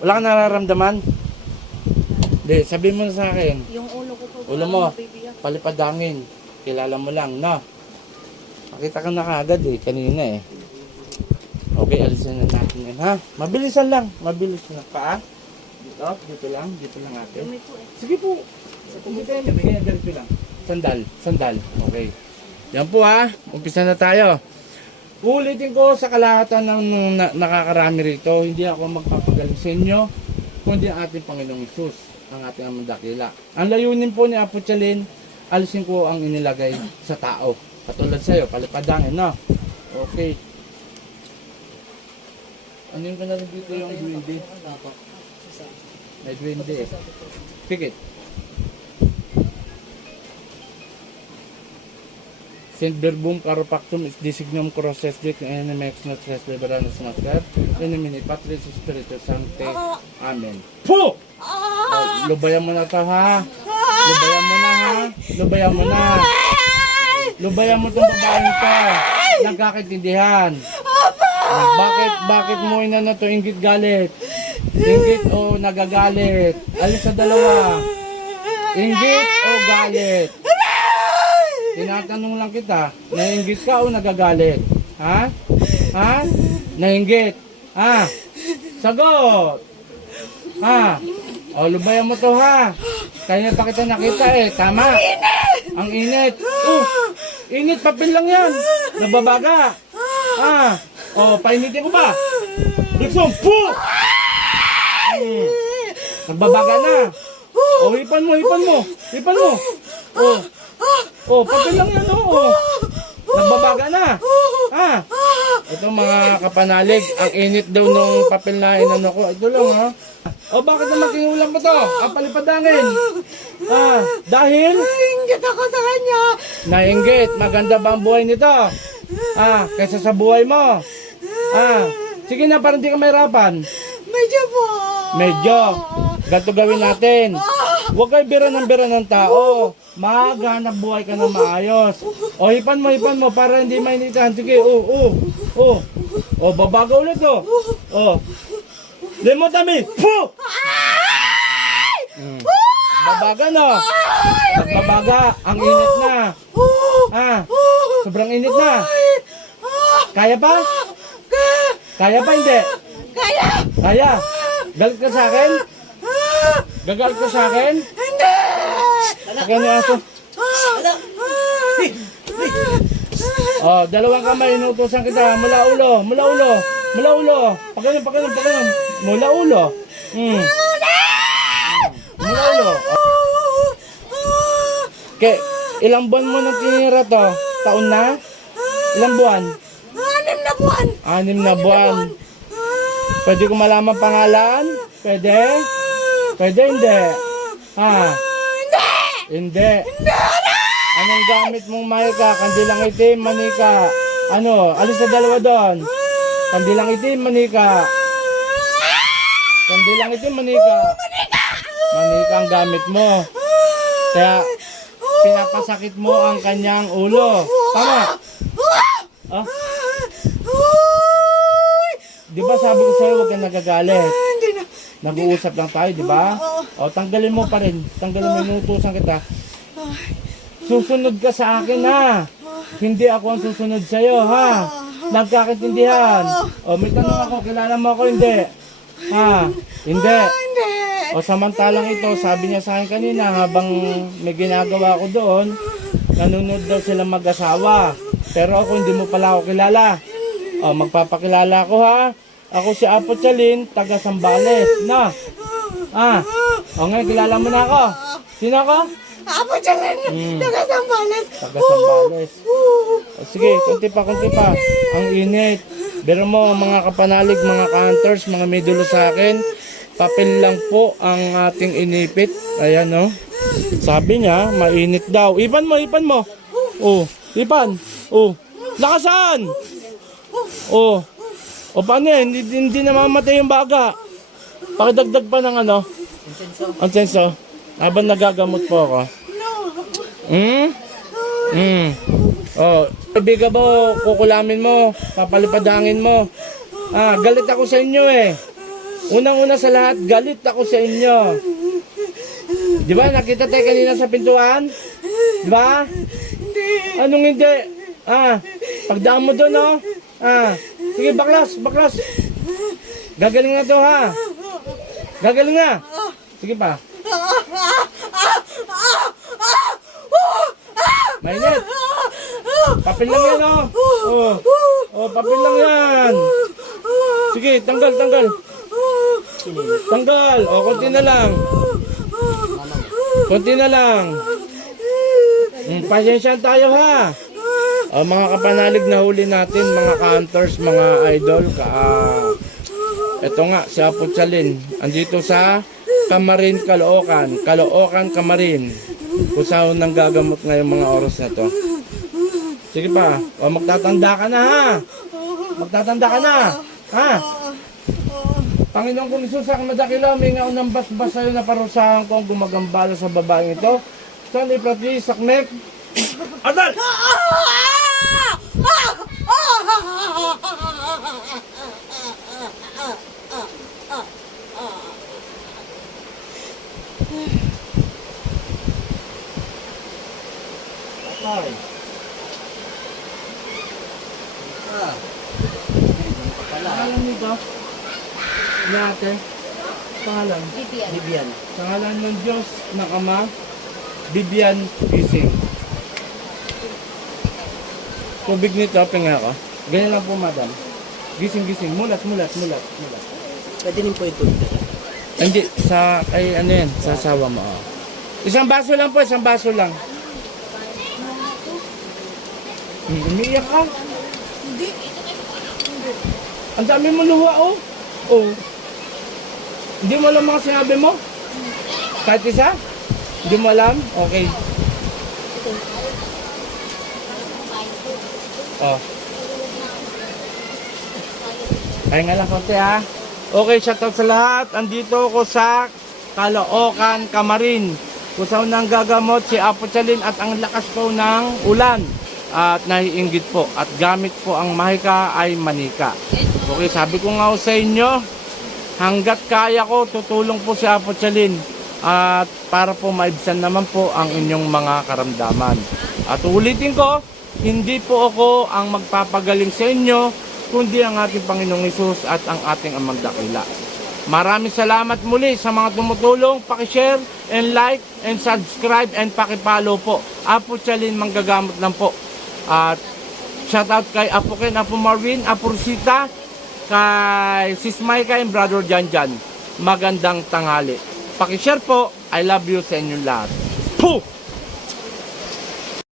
Wala ka nararamdaman? Hindi, sabihin mo na sa akin. Yung ulo ko po. Ulo mo. Palipadangin. Kilala mo lang, no? Nakita ka na kaagad eh, kanina eh. Okay, alisin na natin yan, ha? Mabilisan lang, mabilis na. Paa? Dito, dito lang, dito lang po eh. Sige po. Sige tayo, ganito lang. Sandal, sandal. Okay. Yan po ha, umpisa na tayo. Ulitin ko sa kalahatan ng na- nakakarami rito, hindi ako magpapagaling sa inyo, kundi ang ating Panginoong Isus, ang ating amang dakila. Ang layunin po ni Apo Chalin, alisin ko ang inilagay sa tao. Katulad sa'yo, palipadangin, no? Okay. Ano yung na dito yung duwende? May duwende eh. Pikit. Sint verbum caropactum is designum crosses dic enemex not res liberanus mater in nomine Patris Spiritus Sancte. Amen. Po! Oh, lubayan mo na to ha. Lubayan mo na ha. Lubayan mo na. Lubayan mo tong babaeng to. Nagkakaintindihan. Bakit, bakit mo inano to inggit galit? Inggit o nagagalit? Alis sa dalawa. Inggit o galit? Tinatanong lang kita, nainggit ka o nagagalit? Ha? Ha? Nainggit? Ha? Sagot! Ha? O, lubayan mo to ha. Kaya pa kita nakita eh, tama. Ang init. Oh, init, papel lang yan. Nababaga. Ha? O, painitin ko ba? Luxong, po! Hmm. Nagbabaga na. O, hipan mo, hipan mo. Hipan mo. O, Oh, papel lang yan, oh. Nagbabaga na. Ha? Ito mga kapanalig, ang init daw nung papel na inano ko. Ito lang, ha? Oh, bakit naman kinulang mo to? Ang palipadangin. Ah, dahil? Ingit ako sa kanya. Nainggit. Maganda ba ang buhay nito? Ah, kaysa sa buhay mo. Ah, sige na, parang di ka mahirapan. Medyo po. Medyo. Ganito gawin natin. Huwag kayo bira ng bira ng tao. Maghanap buhay ka na maayos. O, hipan mo, hipan mo para hindi mainitan. Sige, o, o, o. O, babaga ulit, o. O. Lemon tami. Pu! Mm. Babaga, no? Nagbabaga. Ang init na. Ah, sobrang init na. Kaya pa? Kaya pa, hindi? Kaya. Kaya. Galit ka sa akin? Gagalit ka sa akin? Hindi. Sakyan niyo aso. Oh, dalawang kamay, inutusan kita. Mula ulo, mula ulo, mula ulo. Pagano, pagano, pagano. Mula ulo. Hmm. Mula ulo. Ke, ilang buwan mo nang tinira to? Taon na? Ilang buwan? Anim na buwan. Anim na buwan. Pwede ko malaman pangalan? Pwede? Pwede hindi? Ha? Hindi. Anong gamit mong Maika? Kandilang itim, manika. Ano? Alis sa dalawa doon. Kandilang itim, manika. Kandilang itim, manika. Manika ang gamit mo. Kaya pinapasakit mo ang kanyang ulo. Tama? Ah? Di ba sabi ko sa'yo huwag kang nagagalit? Nag-uusap lang tayo, di ba? O, tanggalin mo pa rin. Tanggalin mo, inutusan kita. Susunod ka sa akin, ha? Hindi ako ang susunod sa'yo, ha? Nagkakaintindihan. O, may tanong ako, kilala mo ako, hindi? Ha? Hindi. Hindi. O, samantalang ito, sabi niya sa akin kanina, habang may ginagawa ko doon, nanonood daw sila mag-asawa. Pero ako, hindi mo pala ako kilala. O, magpapakilala ko, ha? Ako si Apo Chalin, taga Sambales. Na? Ah. O ngayon, kilala mo na ako. Sino ako? Apo dyan. Hmm. Taga Sambales. Taga Sambales. O, sige, kunti pa, kunti pa. Ang init. Pero mo, mga kapanalig, mga counters, mga medulo sa akin, papel lang po ang ating inipit. Ayan, no? Sabi niya, mainit daw. Ipan mo, ipan mo. Oh, ipan. Oh, lakasan! Oh, o paano yan? Hindi, hindi namamatay yung baga. Pakidagdag pa ng ano? Ang senso. Habang nagagamot po ako. Hmm? Hmm. Oh, biga mo, kukulamin mo, papalipadangin mo. Ah, galit ako sa inyo eh. Unang-una sa lahat, galit ako sa inyo. Di ba, nakita tayo kanina sa pintuan? Di ba? Hindi. Anong hindi? Ah, pagdaan mo doon, oh. Ah, sige, baklas, baklas. Gagaling na to, ha? Gagaling na. Sige pa. Mainit. Papel lang yan, oh. Oh, oh papel lang yan. Sige, tanggal, tanggal. Tanggal. O, konti na lang. Konti na lang. Mm, pasensya tayo, ha? O, mga kapanalig na huli natin, mga counters, mga idol. Ka, ah, ito nga, si Apo Chalin. Andito sa Kamarin, Caloocan. Caloocan, Kamarin. Kung saan nang gagamot ngayong mga oras na to. Sige pa. O, magtatanda ka na, ha? Magtatanda ka na. Ha? Panginoon kong Isus, sa kamadakila, may nga unang basbas sa'yo na parusahan ko ang gumagambala sa babaeng ito. Sana ipratli, sakmek. Adal! Ay. Pangalan nito? Ni ate? Pangalan? Bibian. Pangalan ng Diyos ng Ama, Bibian Gising. Tubig nito, pinga ko. Ganyan lang po, madam. Gising, gising. Mulat, mulat, mulat, mulat. Pwede rin po ito. Hindi, sa, ay, ano yan, sa asawa mo. oh. Isang baso lang po, isang baso lang. Hmm, umiiyak ka. Hindi. Ang dami mo luha, oh. Oh. Hindi mo alam mga sinabi mo? Kahit isa? Hindi mo alam? Okay. Oh. Ay nga lang konti ha. Okay, shoutout sa lahat. Andito ako sa Caloocan, Kamarin. Kung saan nang gagamot si Apo Chalin at ang lakas po ng ulan. At naiinggit po. At gamit po ang mahika ay manika. Okay, sabi ko nga sa inyo, hanggat kaya ko, tutulong po si Apo Chalin. At para po maibsan naman po ang inyong mga karamdaman. At ulitin ko, hindi po ako ang magpapagaling sa inyo, kundi ang ating Panginoong Isus at ang ating Amang Dakila. Maraming salamat muli sa mga tumutulong. Pakishare and like and subscribe and pakipalo po. Apo Chalin manggagamot lang po. At shoutout kay Apo Ken, Apo Marvin, Apo Rosita, kay Sis Maika and Brother Jan Jan. Magandang tanghali. Pakishare po. I love you sa inyong lahat. Puh!